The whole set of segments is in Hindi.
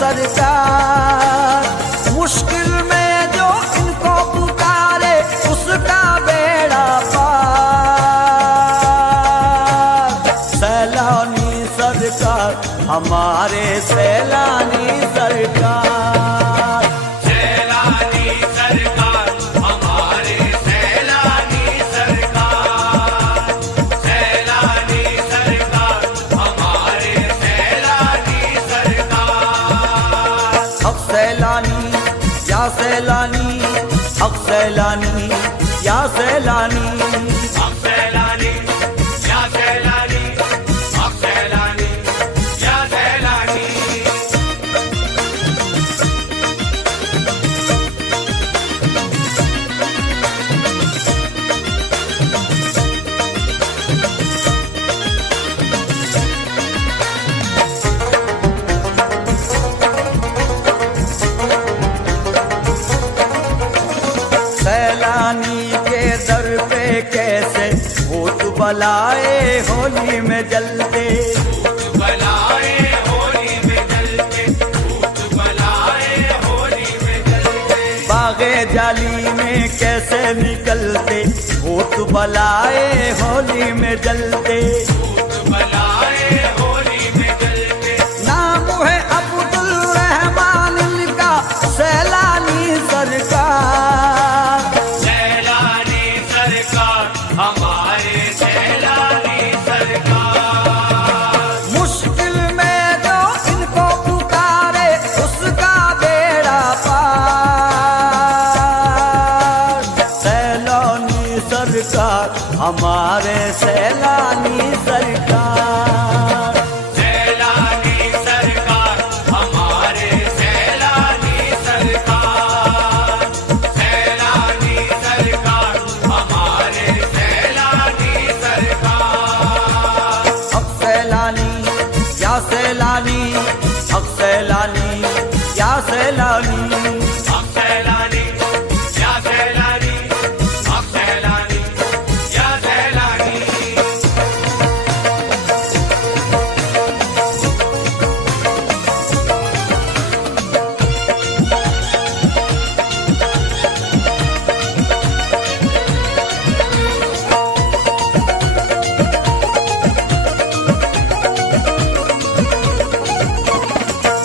सरकार, मुश्किल में जो इनको पुकारे उसका बेड़ा पार। सैलानी सरकार, हमारे सैलानी सरकार, सैलानी सरकार, हमारे सैलानी सरकार, सैलानी सरकार, हमारे सैलानी सरकार। हक सैलानी या सैलानी, हक सैलानी या सैलानी, हक सैलानी या सैलानी, हक सैलानी या सैलानी। सैलानी के दर पे कैसे भूत बलाए होली में जलते, भूत बलाए होली में जलते, भूत बलाए होली में जलते। बागे जाली में कैसे निकलते भूत बलाए होली में जलते। भूत बलाए होली में जलते। नाम है अब्दुल रहमान इनका सैलानी सरकार, सैलानी सरकार, हमारे सैलानी सरकार। मुश्किल में जो इनको पुकारे उसका बेड़ा पार। सैलानी सरकार, हमारे सैलानी सरकार, सैलानी सरकार, हमारे सैलानी सरकार, सैलानी सरकार, हमारे सैलानी सरकार। हक सैलानी या सैलानी, हक सैलानी या सैलानी, हक सैलानी या सैलानी, हक सैलानी या सैलानी।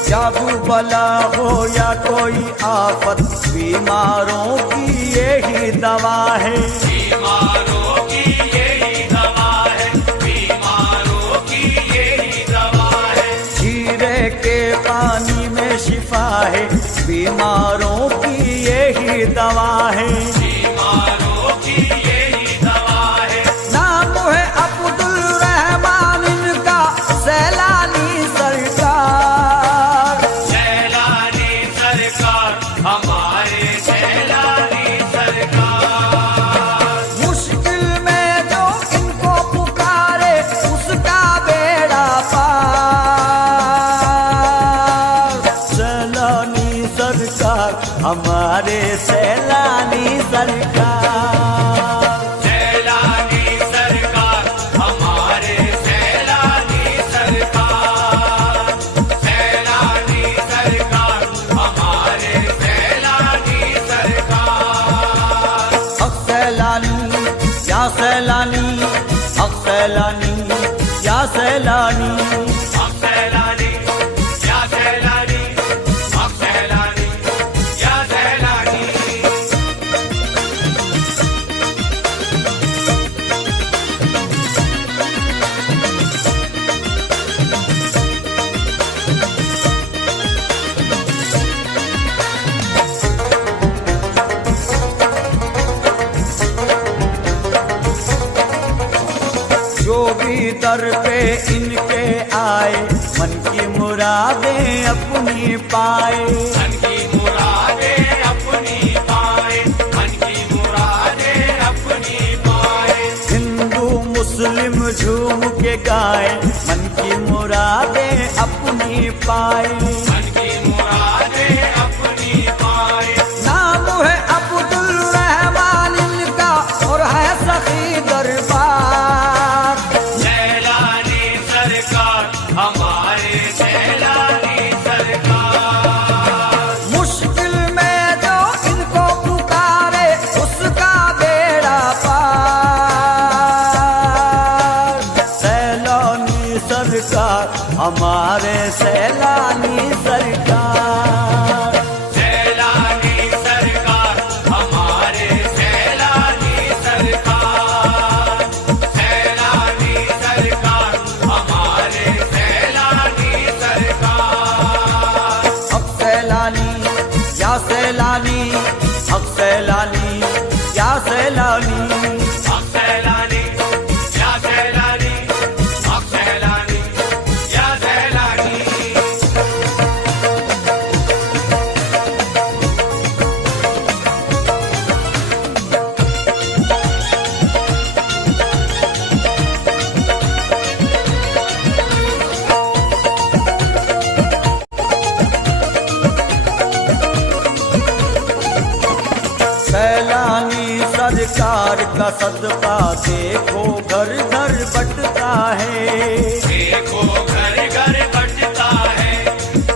जादू बला हो या कोई आफत, बीमारों की यही दवा है। बीमारों की यही दवा है, बीमारों की यही दवा है। जीरे के पानी में शिफा है, बीमारों की यही दवा है। बीमारों की यही दवा है। नाम है अब्दुल रहमान इनका सैलानी सरकार, सैलानी सरकार, हमारे सैलानी सरकार। मुश्किल में जो इनको पुकारे उसका बेड़ा पार। सैलानी सरकार, हमारे सैलानी सरकार, सैलानी सरकार, हमारे सैलानी सरकार, सैलानी सरकार, हमारे सैलानी सरकार। हक सैलानी या सैलानी, हक सैलानी या सैलानी, हक सैलानी या सैलानी, हक सैलानी या सैलानी। दर पे इनके आए, मन की मुरादें अपनी पाए। मन की मुरादें अपनी पाए, मन की मुरादें अपनी पाए। हिंदू मुस्लिम झूम के गाए, मन की मुरादें अपनी पाए। मन की मुरादें अपनी पाए। नाम है अब्दुल रहमान इनका और है सखी दरबार। सैलानी सरकार हमारे सैलानी सरकार। मुश्किल में जो इनको पुकारे उसका बेड़ा पार। सैलानी सरकार हमारे सैलानी सरकार। सैलानी सरकार हमारे सैलानी सरकार। सैलानी सरकार हमारे सैलानी सरकार। हक सैलानी या सैलानी, हक सैलानी या सैलानी। हक सैलानी या सैलानी, हक सैलानी या सैलानी। सैलानी सरकार का सदका देखो घर घर बटता है। देखो घर घर बटता है,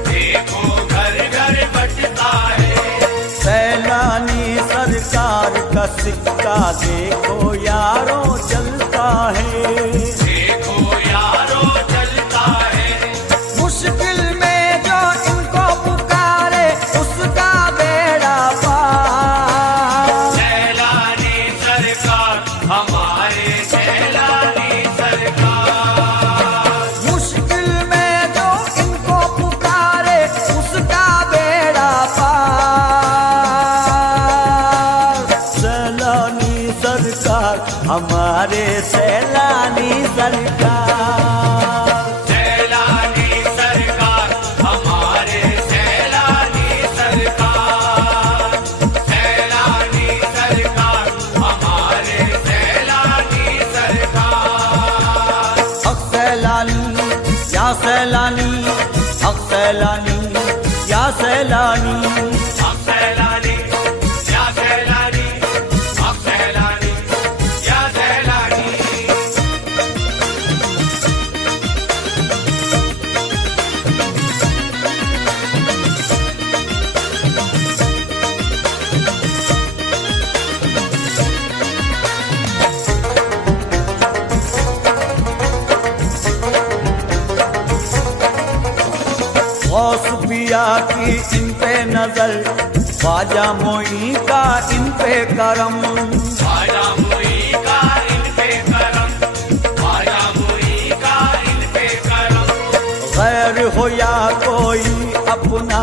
देखो घर घर बटता है। सैलानी सरकार का सिक्का देखो यारों चलता है। देखो यारो चलता है। मुश्किल में जो इनको पुकारे उसका बेड़ा पार। सैलानी सरकार हमारे सैलानी सरकार। मुश्किल में जो इनको पुकारे उसका बेड़ा पार। सैलानी सरकार हमारे सैलानी सरकार। सैलानी सरकार हमारे सैलानी सरकार। सैलानी सरकार हमारे सैलानी सरकार। हक सैलानी या सैलानी, हक सैलानी या सैलानी। हक सैलानी या सैलानी, हक सैलानी या सैलानी। गौस पिया की इन पे नजर, ख्वाजा मोई का इन पे करम। ख्वाजा मुई का इन पे करम, ख्वाजा मुई का इन पे करम। गैर हो या कोई अपना,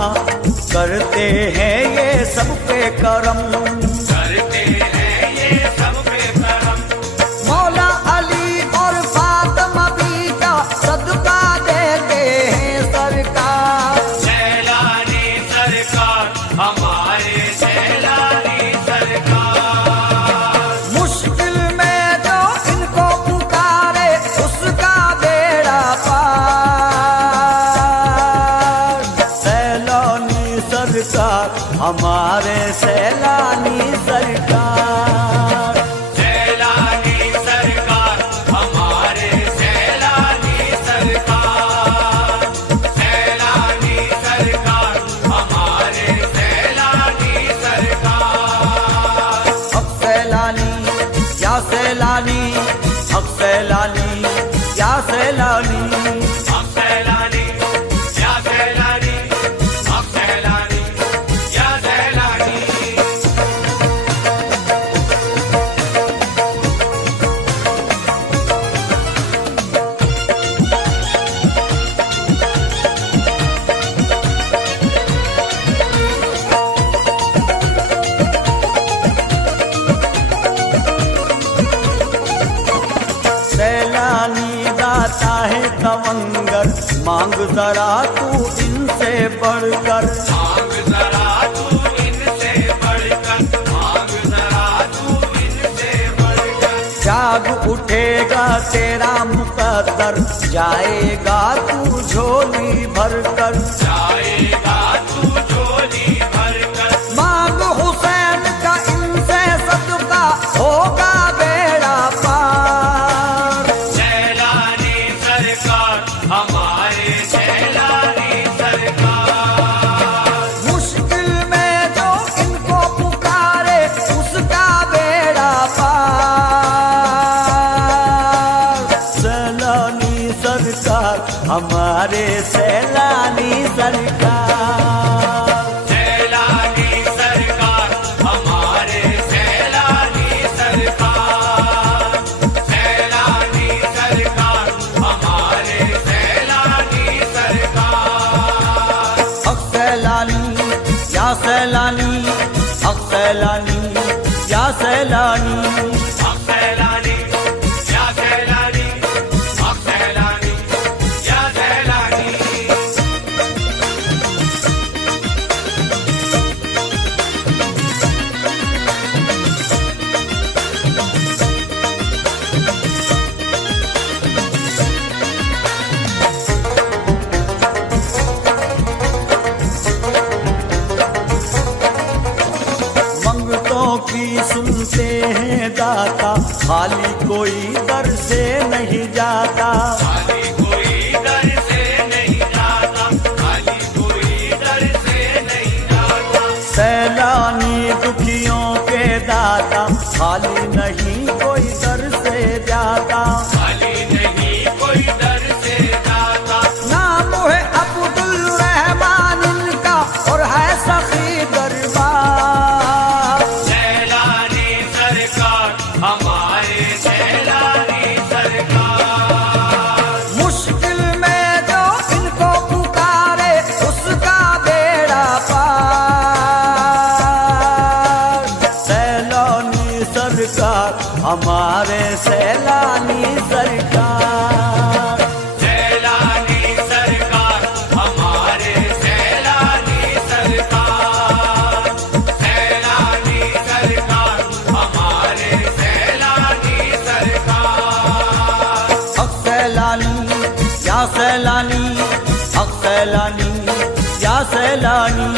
करते हैं ये सब पे करम। करते हैं ये सब पे करम। मौला अली और फातिमा भी का सदका देते हैं सरकार। सैलानी सरकार हमारे सैलानी सरकार। मुश्किल में जो इनको पुकारे उसका बेड़ा पार। सैलानी सरकार हमारे सैलानी सरकार। सैलानी सरकार हमारे सैलानी सरकार। सैलानी सरकार हमारे सैलानी सरकार। हक सैलानी या सैलानी, हक सैलानी या सैलानी। हक सैलानी या सैलानी, हक सैलानी या सैलानी। मांग जरा तू इनसे बढ़कर, मांग जरा तू इनसे बढ़कर, मांग जरा तू इनसे बढ़कर। जाग उठेगा तेरा मुकद्दर, जाएगा तू झोली भरकर, जाएगा तू झोली भरकर। मांग हुसैन का इनसे सदका, होगा बेड़ा पार। सैलानी सरकार हमारे सैलानी सरकार, मुश्किल में जो इनको पुकारे उसका बेड़ा पार। सैलानी सरकार हमारे सैलानी सरकार, सैलानी सरकार हमारे सैलानी सरकार, सैलानी सरकार हमारे सैलानी सरकार। हक सैलानी या सैलानी, हक सैलानी या सैलानी, हक सैलानी या सैलानी, हक सैलानी या सैलानी। मंगतों की सुनते हैं दाता, खाली कोई दर से नहीं जाता। खाली कोई दर से नहीं जाता, खाली कोई दर से नहीं जाता। सैलानी दुखियों के दाता, खाली नहीं कोई दर से जाता। खाली नहीं कोई दर से जाता। नाम है अब्दुल रहमान इनका और है सखी दरबार। सैलानी सरकार हमारे सैलानी सरकार, मुश्किल में जो इनको पुकारे उसका बेड़ा पार। सैलानी सरकार हमारे सैलानी सरकार, सैलानी सरकार हमारे सैलानी सरकार, सैलानी सरकार हमारे सैलानी सरकार। हक सैलानी या सैलानी, हक सैलानी या सैलानी।